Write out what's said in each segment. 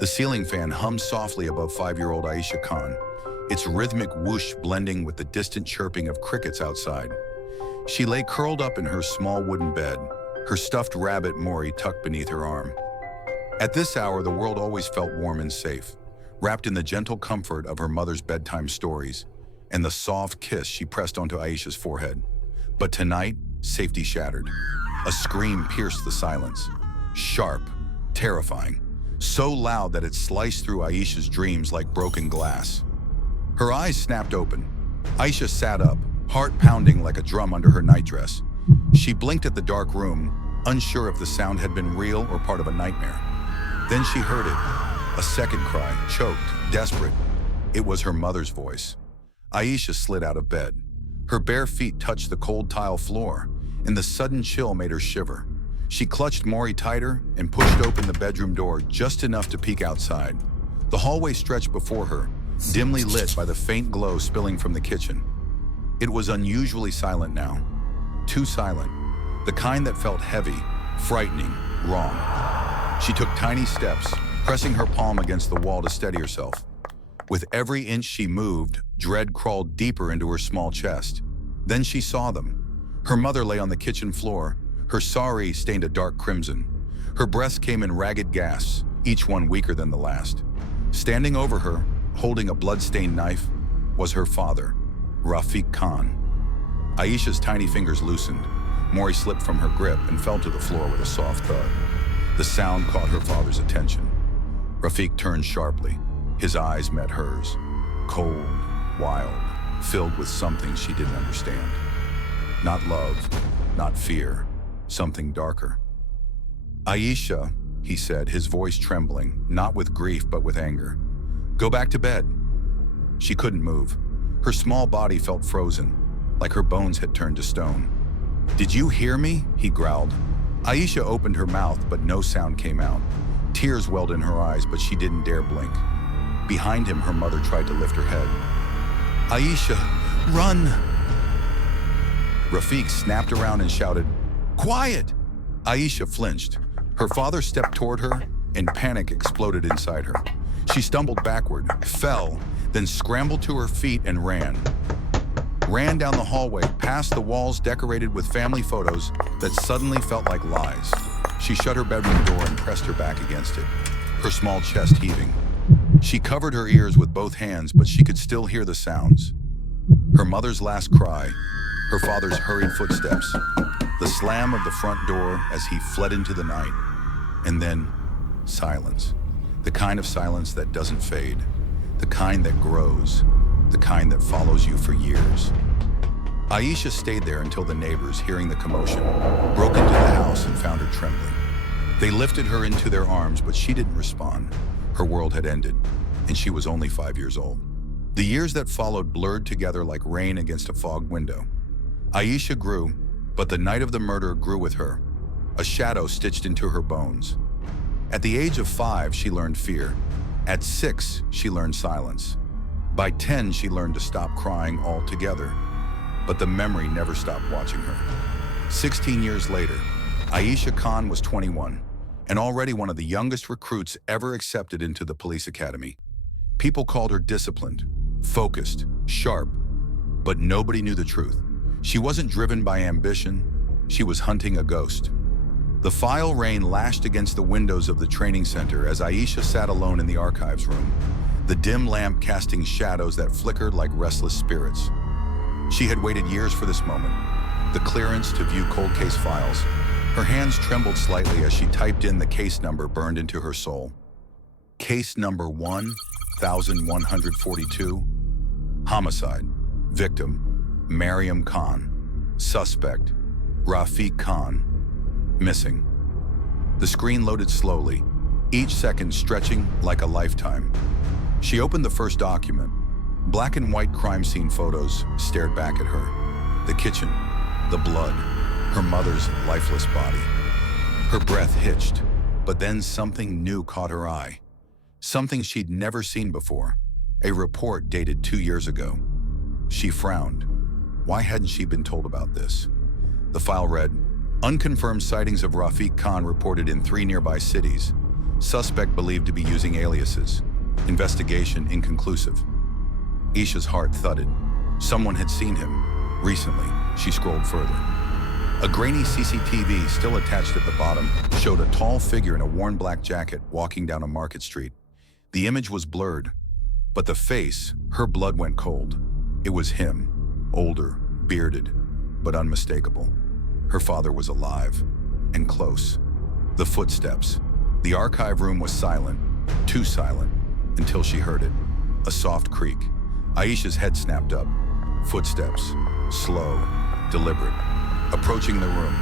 The ceiling fan hummed softly above 5-year-old Aisha Khan, its rhythmic whoosh blending with the distant chirping of crickets outside. She lay curled up in her small wooden bed, her stuffed rabbit Maury tucked beneath her arm. At this hour, the world always felt warm and safe, wrapped in the gentle comfort of her mother's bedtime stories and the soft kiss she pressed onto Aisha's forehead. But tonight, safety shattered. A scream pierced the silence. Sharp, terrifying, so loud that it sliced through Aisha's dreams like broken glass. Her eyes snapped open. Aisha sat up, heart pounding like a drum under her nightdress. She blinked at the dark room, unsure if the sound had been real or part of a nightmare. Then she heard it, a second cry, choked, desperate. It was her mother's voice. Aisha slid out of bed. Her bare feet touched the cold tile floor, and the sudden chill made her shiver. She clutched Maury tighter and pushed open the bedroom door just enough to peek outside. The hallway stretched before her, dimly lit by the faint glow spilling from the kitchen. It was unusually silent now. Too silent. The kind that felt heavy, frightening, wrong. She took tiny steps, pressing her palm against the wall to steady herself. With every inch she moved, dread crawled deeper into her small chest. Then she saw them. Her mother lay on the kitchen floor, her sari stained a dark crimson. Her breaths came in ragged gasps, each one weaker than the last. Standing over her, holding a blood-stained knife, was her father, Reveng Khan. Aisha's tiny fingers loosened. Maury slipped from her grip and fell to the floor with a soft thud. The sound caught her father's attention. Reveng turned sharply. His eyes met hers, cold, wild, filled with something she didn't understand. Not love, not fear, something darker. "Aisha," he said, his voice trembling, not with grief but with anger. "Go back to bed." She couldn't move. Her small body felt frozen, like her bones had turned to stone. "Did you hear me?" he growled. Aisha opened her mouth, but no sound came out. Tears welled in her eyes, but she didn't dare blink. Behind him, her mother tried to lift her head. "Aisha, run!" Reveng snapped around and shouted, "Quiet!" Aisha flinched. Her father stepped toward her, and panic exploded inside her. She stumbled backward, fell, then scrambled to her feet and ran. Ran down the hallway, past the walls decorated with family photos that suddenly felt like lies. She shut her bedroom door and pressed her back against it, her small chest heaving. She covered her ears with both hands, but she could still hear the sounds. Her mother's last cry, her father's hurried footsteps, the slam of the front door as he fled into the night, and then silence. The kind of silence that doesn't fade, the kind that grows, the kind that follows you for years. Aisha stayed there until the neighbors, hearing the commotion, broke into the house and found her trembling. They lifted her into their arms, but she didn't respond. Her world had ended, and she was only 5 years old. The years that followed blurred together like rain against a fogged window. Aisha grew, but the night of the murder grew with her, a shadow stitched into her bones. At the age of 5, she learned fear. At 6, she learned silence. By 10, she learned to stop crying altogether. But the memory never stopped watching her. 16 years later, Aisha Khan was 21, and already one of the youngest recruits ever accepted into the police academy. People called her disciplined, focused, sharp, but nobody knew the truth. She wasn't driven by ambition, she was hunting a ghost. The file rain lashed against the windows of the training center as Aisha sat alone in the archives room, the dim lamp casting shadows that flickered like restless spirits. She had waited years for this moment, the clearance to view cold case files. Her hands trembled slightly as she typed in the case number burned into her soul. Case number 1142. Homicide. Victim, Mariam Khan. Suspect, Reveng Khan. Missing. The screen loaded slowly, each second stretching like a lifetime. She opened the first document. Black and white crime scene photos stared back at her. The kitchen, the blood, her mother's lifeless body. Her breath hitched, but then something new caught her eye. Something she'd never seen before. A report dated 2 years ago. She frowned. Why hadn't she been told about this? The file read, unconfirmed sightings of Reveng Khan reported in 3 nearby cities. Suspect believed to be using aliases. Investigation inconclusive. Aisha's heart thudded. Someone had seen him. Recently, she scrolled further. A grainy CCTV, still attached at the bottom, showed a tall figure in a worn black jacket walking down a market street. The image was blurred, but the face, her blood went cold. It was him, older, bearded, but unmistakable. Her father was alive and close. The footsteps. The archive room was silent, too silent, until she heard it. A soft creak. Aisha's head snapped up. Footsteps, slow, deliberate, approaching the room.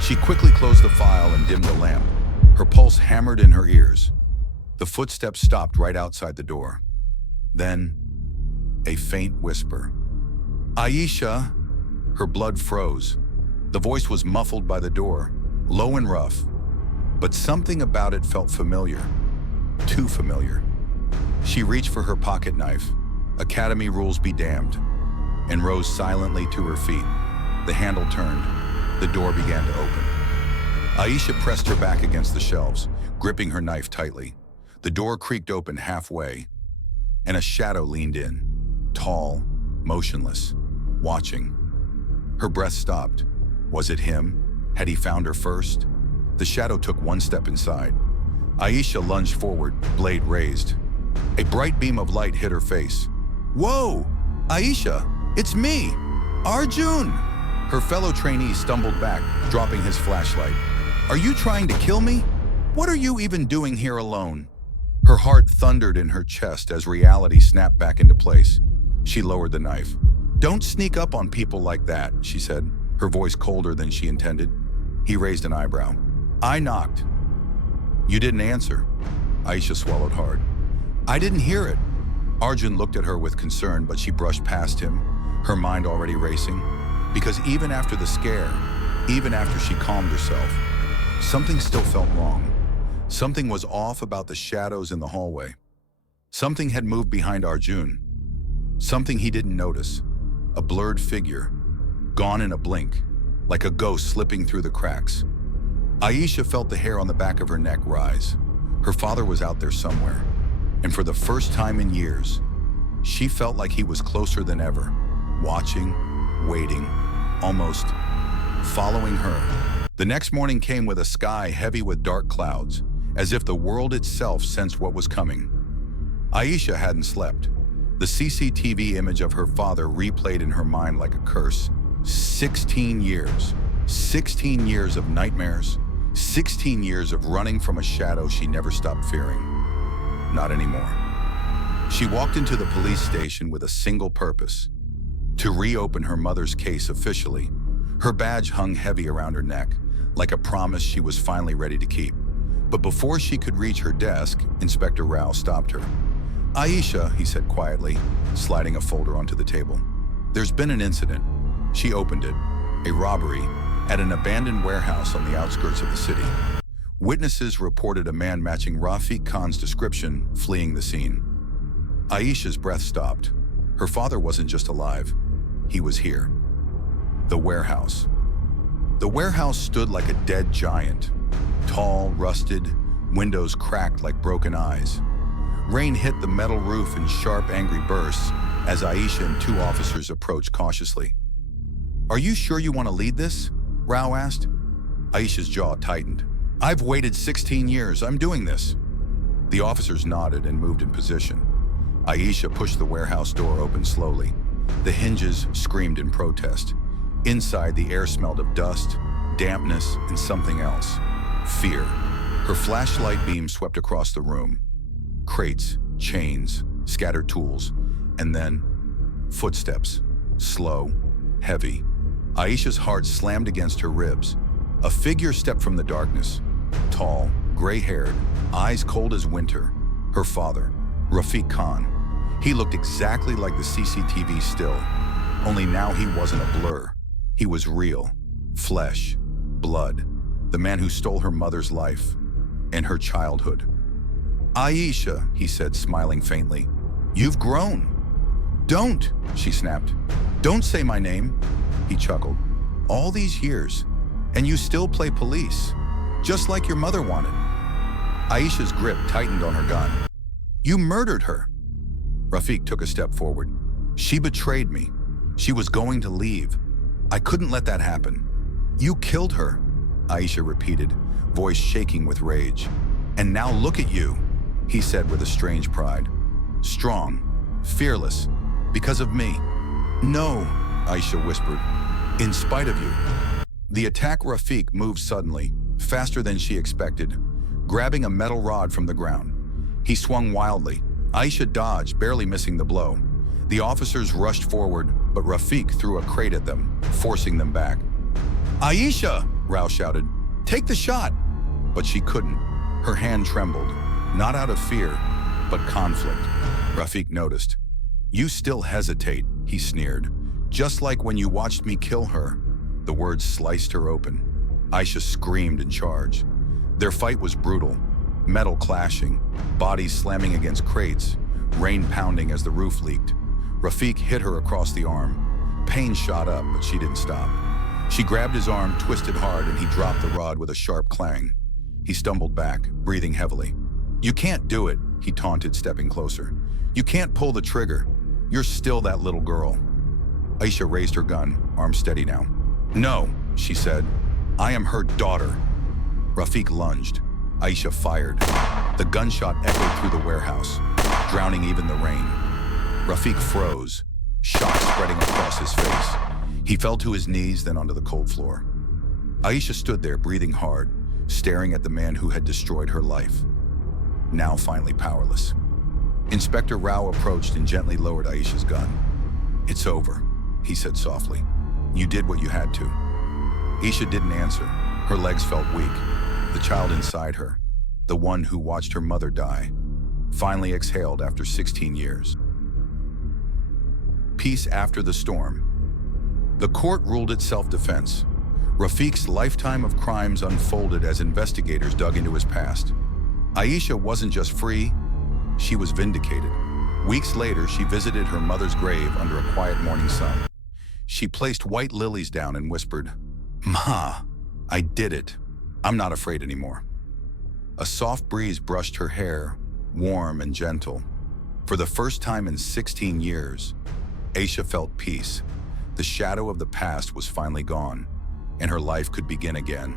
She quickly closed the file and dimmed the lamp. Her pulse hammered in her ears. The footsteps stopped right outside the door. Then, a faint whisper. "Aisha!" Her blood froze. The voice was muffled by the door, low and rough, but something about it felt familiar. Too familiar. She reached for her pocket knife, Academy rules be damned, and rose silently to her feet. The handle turned. The door began to open. Aisha pressed her back against the shelves, gripping her knife tightly. The door creaked open halfway, and a shadow leaned in, tall, motionless, watching. Her breath stopped. Was it him? Had he found her first? The shadow took one step inside. Aisha lunged forward, blade raised. A bright beam of light hit her face. "Whoa! Aisha, it's me! Arjun!" Her fellow trainee stumbled back, dropping his flashlight. "Are you trying to kill me? What are you even doing here alone?" Her heart thundered in her chest as reality snapped back into place. She lowered the knife. "Don't sneak up on people like that," she said, her voice colder than she intended. He raised an eyebrow. "I knocked." "You didn't answer." Aisha swallowed hard. "I didn't hear it." Arjun looked at her with concern, but she brushed past him, her mind already racing. Because even after the scare, even after she calmed herself, something still felt wrong. Something was off about the shadows in the hallway. Something had moved behind Arjun. Something he didn't notice. A blurred figure, gone in a blink, like a ghost slipping through the cracks. Aisha felt the hair on the back of her neck rise. Her father was out there somewhere, and for the first time in years, she felt like he was closer than ever, watching, waiting, almost following her. The next morning came with a sky heavy with dark clouds, as if the world itself sensed what was coming. Aisha hadn't slept. The CCTV image of her father replayed in her mind like a curse. 16 years. 16 years of nightmares. 16 years of running from a shadow she never stopped fearing. Not anymore. She walked into the police station with a single purpose: to reopen her mother's case officially. Her badge hung heavy around her neck, like a promise she was finally ready to keep. But before she could reach her desk, Inspector Rao stopped her. "Aisha," he said quietly, sliding a folder onto the table. "There's been an incident." She opened it. A robbery at an abandoned warehouse on the outskirts of the city. Witnesses reported a man matching Rafiq Khan's description fleeing the scene. Aisha's breath stopped. Her father wasn't just alive. He was here. The warehouse. The warehouse stood like a dead giant. Tall, rusted, windows cracked like broken eyes. Rain hit the metal roof in sharp, angry bursts as Aisha and two officers approached cautiously. "Are you sure you want to lead this?" Rao asked. Aisha's jaw tightened. "I've waited 16 years. I'm doing this." The officers nodded and moved in position. Aisha pushed the warehouse door open slowly. The hinges screamed in protest. Inside, the air smelled of dust, dampness, and something else. Fear. Her flashlight beam swept across the room. Crates, chains, scattered tools, and then footsteps. Slow, heavy. Aisha's heart slammed against her ribs. A figure stepped from the darkness. Tall, gray-haired, eyes cold as winter. Her father, Rafiq Khan. He looked exactly like the CCTV still, only now he wasn't a blur. He was real. Flesh, blood. The man who stole her mother's life and her childhood. "Aisha," he said, smiling faintly. "You've grown." "Don't," she snapped. "Don't say my name." He chuckled. "All these years, and you still play police, just like your mother wanted." Aisha's grip tightened on her gun. You murdered her. Rafik took a step forward. She betrayed me. She was going to leave. I couldn't let that happen. You killed her, Aisha repeated, voice shaking with rage. And now look at you, he said with a strange pride. Strong, fearless, because of me. No, Aisha whispered, in spite of you. The attack Rafik moved suddenly, faster than she expected, grabbing a metal rod from the ground. He swung wildly. Aisha dodged, barely missing the blow. The officers rushed forward, but Rafik threw a crate at them, forcing them back. Aisha, Rao shouted, take the shot. But she couldn't. Her hand trembled, not out of fear, but conflict. Rafik noticed. You still hesitate, he sneered. Just like when you watched me kill her. The words sliced her open. Aisha screamed and charged. Their fight was brutal. Metal clashing, bodies slamming against crates, rain pounding as the roof leaked. Rafik hit her across the arm. Pain shot up, but she didn't stop. She grabbed his arm, twisted hard, and he dropped the rod with a sharp clang. He stumbled back, breathing heavily. You can't do it, he taunted, stepping closer. You can't pull the trigger. You're still that little girl. Aisha raised her gun, arm steady now. No, she said. I am her daughter. Rafik lunged. Aisha fired. The gunshot echoed through the warehouse, drowning even the rain. Rafik froze, shock spreading across his face. He fell to his knees, then onto the cold floor. Aisha stood there, breathing hard, staring at the man who had destroyed her life, now finally powerless. Inspector Rao approached and gently lowered Aisha's gun. It's over, he said softly. You did what you had to. Aisha didn't answer. Her legs felt weak. The child inside her, the one who watched her mother die, finally exhaled after 16 years. Peace after the storm. The court ruled it self-defense. Rafik's lifetime of crimes unfolded as investigators dug into his past. Aisha wasn't just free, she was vindicated. Weeks later, she visited her mother's grave under a quiet morning sun. She placed white lilies down and whispered, Ma, I did it. I'm not afraid anymore. A soft breeze brushed her hair, warm and gentle. For the first time in 16 years, Aisha felt peace. The shadow of the past was finally gone, and her life could begin again.